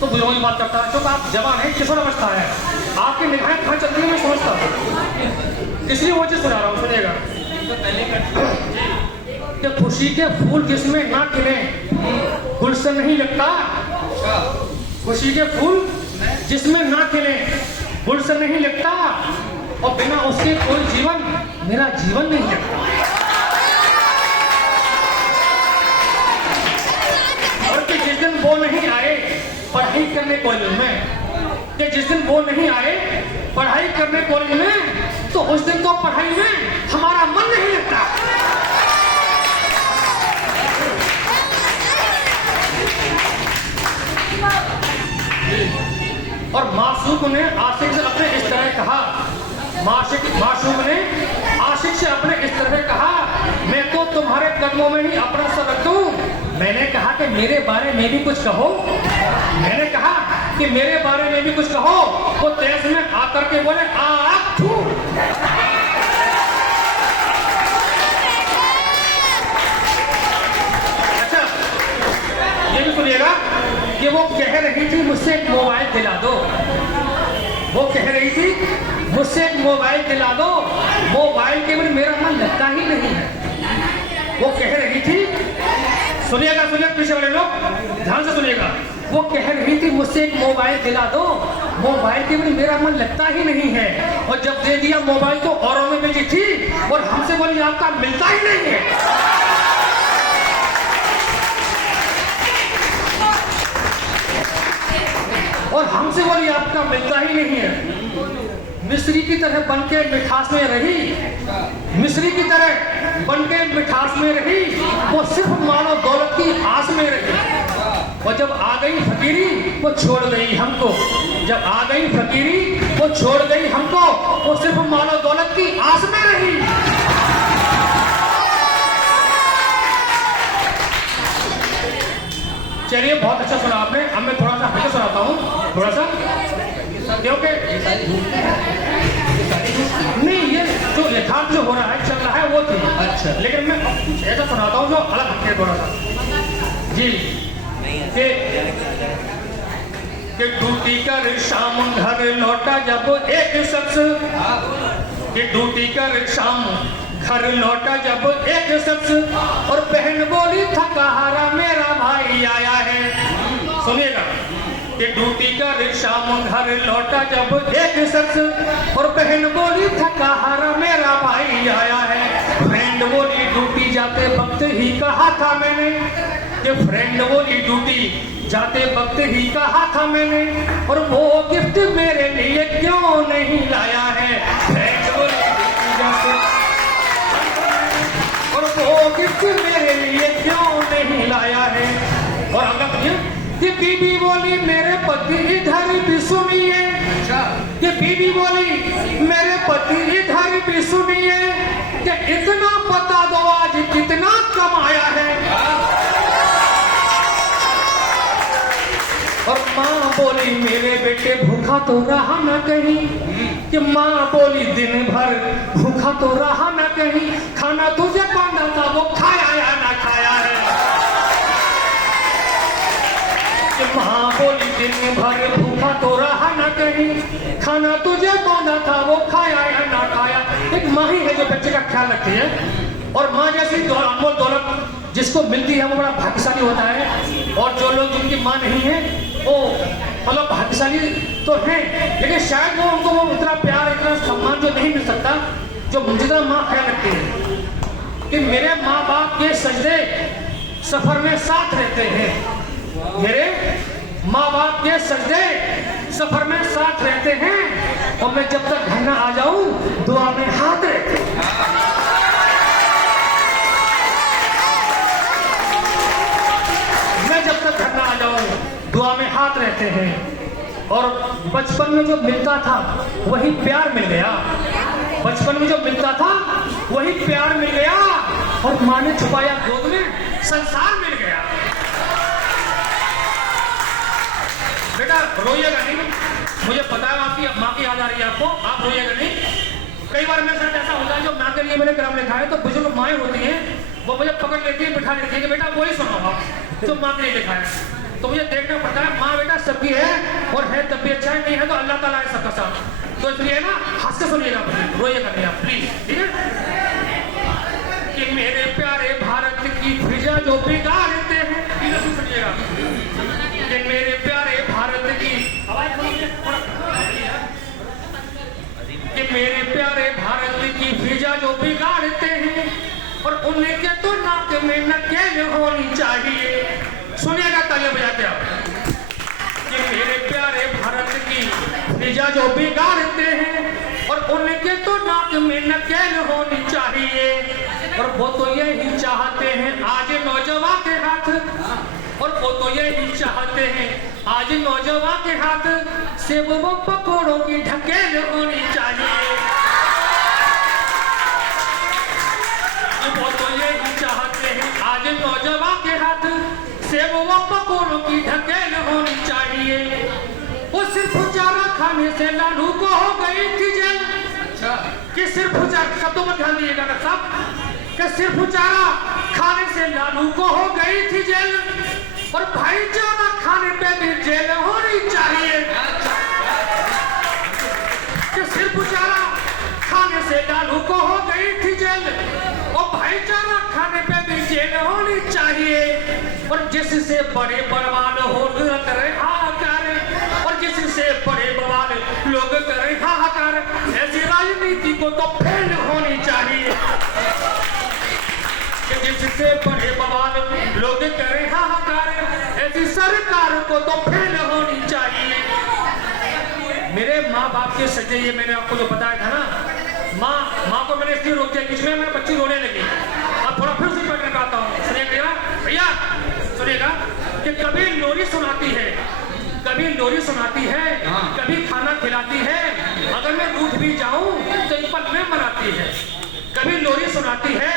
तो बुजुर्गों की बात करता है, क्योंकि आप जवान हैं, किशोर अवस्था है, आपकी निगाहें कहाँ चलती है मैं समझता हूँ, इसलिए वो चीज़ सुना रहा हूँ, सुनिएगा। कि खुशी के फूल जिसमें ना खिले गुलशन नहीं लगता, खुशी के फूल जिसमें ना खिले गुलशन नहीं लगता, और बिना उसके कोई जीवन मेरा जीवन नहीं लगता। और कि जिस दिन वो नहीं आए पढ़ाई करने कॉलेज में, कि जिस दिन वो नहीं आए पढ़ाई करने कॉलेज में, तो उस दिन तो पढ़ाई में हमारा मन नहीं लगता। और मासूक ने आशिक से अपने इस तरह कहा, मासूक ने आशिक से अपने इस तरह कहा, मैं तो तुम्हारे कदमों में ही अपना सर रख दूं। मैंने कहा कि मेरे बारे में भी कुछ कहो, मैंने कहा कि मेरे बारे में भी कुछ कहो। वो तेज में आकर के बोले अच्छा, ये भी सुनिएगा कि वो कह रही थी मुझसे एक मोबाइल दिला दो, वो कह रही थी मुझसे एक मोबाइल दिला दो, मोबाइल के बिना मेरा मन लगता ही नहीं है। वो कह रही थी, सुनिएगा सुनिएगा पीछे वाले लोग ध्यान से सुनिएगा, वो कह रही थी मुझसे एक मोबाइल दिला दो, मोबाइल के बिना मेरा मन लगता ही नहीं है। और जब दे दिया मोबाइल तो औरों में भेजी थी और हमसे बोली आपका मिलता ही नहीं है। और हमसे बोली आपका मिलता ही नहीं है। मिस्री की तरह बनके मिठास में रही, मिस्री की तरह बनके मिठास में रही, वो सिर्फ मानो दौलत की आस में रही। और जब आ गई फकीरी वो छोड़ गई हमको, जब आ गई फकीरी वो छोड़ गई हमको, वो सिर्फ मानो दौलत की आस में रही। चलिए बहुत अच्छा सुना आपने, अब मैं थोड़ा सा हल्के सुनाता हूँ, थोड़ा सा, क्योंकि नहीं ये जो यथार्थ जो हो रहा है चल रहा है वो थी, अच्छा, लेकिन मैं ऐसा सुनाता हूँ जो अलग हटके थोड़ा सा जी। कि ड्यूटी कर शाम घर लौटा जब एक शख्स, कि ड्यूटी कर शाम घर लौटा जब एक शख्स, और बहन बोली थका हारा मेरा भाई आया है। सुनिएगा कि ड्यूटी कर शाम घर लौटा जब एक शख्स, और बहन बोली थका हारा मेरा भाई आया है। फ्रेंड बोली ड्यूटी जाते वक्त ही कहा था मैंने, कि फ्रेंड बोली ड्यूटी जाते वक्त ही कहा था मैंने, और वो गिफ्ट मेरे लिए क्यों नहीं लाया है। फ्रेंड बोली ड्यूटी जाते, और वो गिफ्ट मेरे लिए क्यों नहीं लाया है। और अगर ये बीबी बोली मेरे पति इधर भी सुनिए, ये बीबी बोली मेरे पति इधर भी सुनिए, कि इतना बता दो आज कितना कमाया है। और माँ बोली मेरे बेटे भूखा तो रहा न कहीं, कि माँ बोली दिन भर भूखा तो रहा न कहीं, खाना तुझे बांधा था वो खाया या ना खाया है। कि माँ बोली दिन भर भूखा तो रहा न कहीं, खाना तुझे बांधा था वो खाया या ना खाया। एक माँ ही है जो बच्चे का ख्याल रखती है, और माँ जैसी अनमोल दौलत जिसको मिलती है वो बड़ा भाग्यशाली होता है। और जो लोग जिनकी माँ नहीं है वो मतलब भाग्यशाली तो हैं, लेकिन शायद वो उनको वो इतना प्यार इतना सम्मान जो नहीं मिल सकता जो जितना माँ ख्याल रखती है। कि मेरे माँ बाप के सजदे सफर में साथ रहते हैं, मेरे माँ बाप के सजदे सफर में साथ रहते हैं, और मैं जब तक घर न आ जाऊं दुआ में हाथ रहते हैं। जब तक घर ना आ जाऊं दुआ में हाथ रहते हैं। और बचपन में जो मिलता था वही प्यार मिल गया, बचपन में जो मिलता था वही प्यार मिल गया, और माँ ने छुपाया गोद में संसार मिल गया। बेटा रोइएगा नहीं, मुझे पता है आपकी माँ की याद आ रही है आपको, आप रोइएगा नहीं। कई बार मेरे साथ ऐसा होता है जो माँ के लिए मैंने क्रम लिखा है, तो बुजुर्ग माएँ होती हैं वो मुझे पकड़ लेती है, बिठा लेती है कि बेटा वही सुनो आप जो माँ के लिए लिखा है। तो मुझे देखना पड़ता है माँ बेटा तबीयत सबकी है और है तबीयत चाहे नहीं है तो अल्लाह ताला है सबका साथ। तो इसलिए ना हंस के सुनिएगा, रोइएगा नहीं आप प्लीज, ठीक है। कि मेरे प्यारे भारत की फिजा जो बिगाड़ते हैं, सुनिएगा कि मेरे प्यारे भारत की कि मेरे प्यारे भारत की फिजा जो बिगाड़ते हैं और उनके तो नाक में नकेल होनी चाहिए। सुनिएगा तालियां बजाते आप। कि मेरे प्यारे भारत की फिजा जो बिगाड़ते हैं और उनके तो नाक में नकेल होनी चाहिए। और वो तो यही चाहते हैं आज नौजवान के हाथ, और वो तो यही चाहते हैं आज नौजवान के हाथ से वो पकौड़ों की ढकेल होनी चाहिए। वो तो यही चाहते हैं आज नौजवान के हाथ से वो पकौड़ों की ढकेल होनी चाहिए। वो सिर्फ चारा खाने से लालू को हो गई थी जेल। कि सिर्फ शब्दों में ध्यान दिएगा डॉक्टर साहब, कि सिर्फ चारा खाने से लालू को हो गई थी जेल और भाईचारा खाने पे भी जेल होनी चाहिए। कि सिर्फ चारा खाने से लालू को हो गई थी जेल और भाईचारा खाने पे भी जेल होनी चाहिए। और जिससे बड़े बर्बाद हो करे हाहाकार, और जिससे बड़े बर्बाद लोग करे हाहाकार, ऐसी राजनीति को तो फेल होनी चाहिए। जिससे बड़े बवाल लोग करें हाहाकार, ऐसी सरकार को तो फेल होनी चाहिए। मेरे माँ बाप के सजे, ये मैंने आपको जो बताया था ना, माँ को मैंने इसलिए रोक दिया, इसमें मेरे बच्ची रोने लगी। अब थोड़ा फिर से पढ़ने का आता हूँ, सुनिएगा भैया, सुनिएगा कि कभी लोरी सुनाती है, कभी लोरी सुनाती है, कभी खाना खिलाती है, अगर मैं रूठ भी जाऊं तो इन पर मैं मनाती है। कभी लोरी सुनाती है,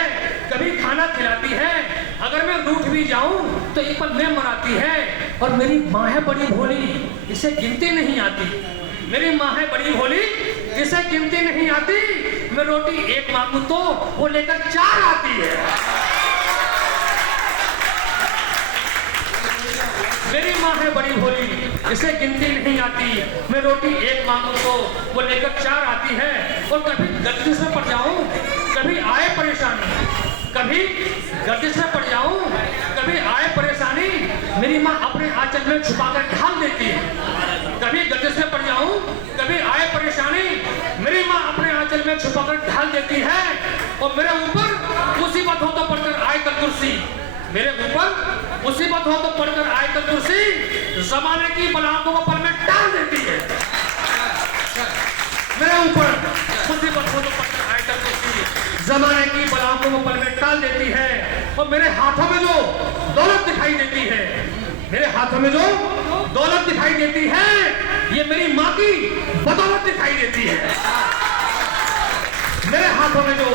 कभी खाना खिलाती है, अगर मैं रूठ भी जाऊं तो एक पल में मनाती है। और मेरी माँ है बड़ी भोली, इसे गिनती नहीं आती। मेरी माँ है बड़ी भोली, इसे गिनती नहीं आती। मैं रोटी एक मांगू तो वो लेकर 4 आती है। मेरी माँ है बड़ी भोली, इसे गिनती नहीं आती। मैं रोटी एक मांगू तो वो लेकर 4 आती है। और कभी गर्दिश में पड़ जाऊं, कभी आए परेशानी, कभी गर्दिश में पड़ जाऊं, कभी आए परेशानी, मेरी माँ अपने आंचल में छुपाकर ढाल देती है। कभी गर्दिश में पड़ जाऊं, कभी आए परेशानी, मेरी माँ अपने आंचल में छुपाकर ढाल देती है। और मेरे ऊपर मुसीबत हो तो पढ़कर आयतल कुर्सी, मेरे ऊपर मुसीबत हो तो पढ़कर आयतल कुर्सी, जमाने की बलाओं को पर में डाल देती है। मेरे ऊपर मुसीबत हो तो पढ़कर आयतल कुर्सी, जमाने की बलाओं को पल में टाल देती है। और मेरे हाथों में जो दौलत दिखाई देती है, मेरे हाथों में जो दौलत दिखाई देती है, ये मेरी माँ की बदौलत दिखाई देती है। मेरे हाथों में जो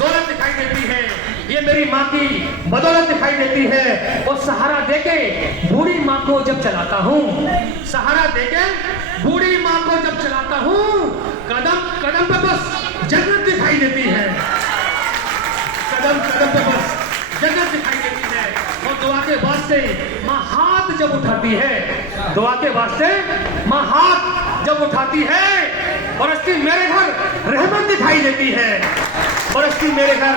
दौलत दिखाई देती है, ये मेरी माँ की बदौलत दिखाई देती है। और सहारा देके बूढ़ी माँ को जब चलाता हूँ, सहारा देके बूढ़ी माँ को जब चलाता हूँ, कदम कदम पे बस जन्नत दिखाई देती है। कदम कदम पे बस जन्नत दिखाई देती है। और दुआ के वास्ते माँ हाथ जब उठाती है, दुआ के वास्ते माँ हाथ जब उठाती है, बरसती मेरे घर रहमत दिखाई देती है। बरसती मेरे घर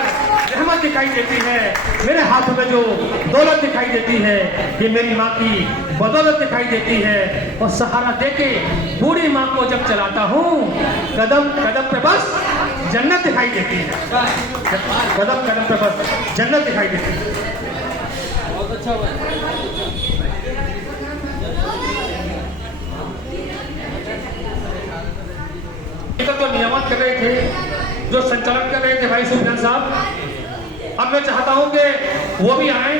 रहमत दिखाई देती है। मेरे हाथ में जो दौलत दिखाई देती है, ये मेरी माँ की बदौलत दिखाई देती है। और सहारा देके बूढ़ी माँ को जब चलाता हूँ, कदम कदम पे बस जन्नत दिखाई देती है। कदम कदम पे बस जन्नत दिखाई देती है। बहुत अच्छा हुआ। तो नियमन कर रहे थे, जो संचालन कर रहे थे भाई सुफियान साहब, अब मैं चाहता हूं कि वो भी आए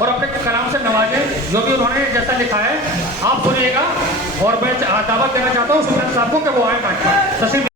और अपने कलाम से नवाजें, जो भी उन्होंने जैसा लिखा है आप सुनिएगा। और मैं दावत देना चाहता हूं सुफियान साहब को कि वो आए।